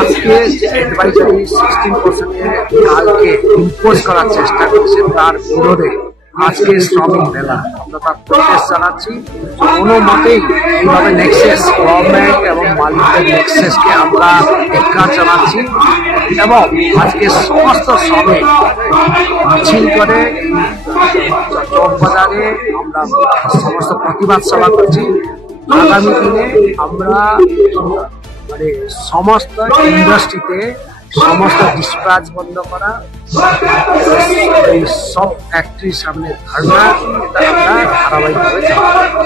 আজকে যে অ্যাডভাইজারি 16% কালকে ইম্পোজ করার চেষ্টা করছে তার বিরোধে আজকে শ্রমিক মেলা আমরা তার প্রোটেস্ট জানাচ্ছি। কোনো মতেই এইভাবে নেক্সেস গভর্নমেন্ট এবং মালিকদের নেক্সেসকে আমরা ধিক্কার জানাচ্ছি এবং আজকে সমস্ত শ্রমিক মিছিল করে চকবাজারে আমরা সমস্ত প্রতিবাদ সভা করছি। আগামী দিনে আমরা মানে সমস্ত ইন্ডাস্ট্রিতে সমস্ত ডিসপ্যাচ বন্ধ করা, এই সব ফ্যাক্টরির সামনে ধর্ণা, এটা আমরা ধারাবাহিকভাবে চালাবো।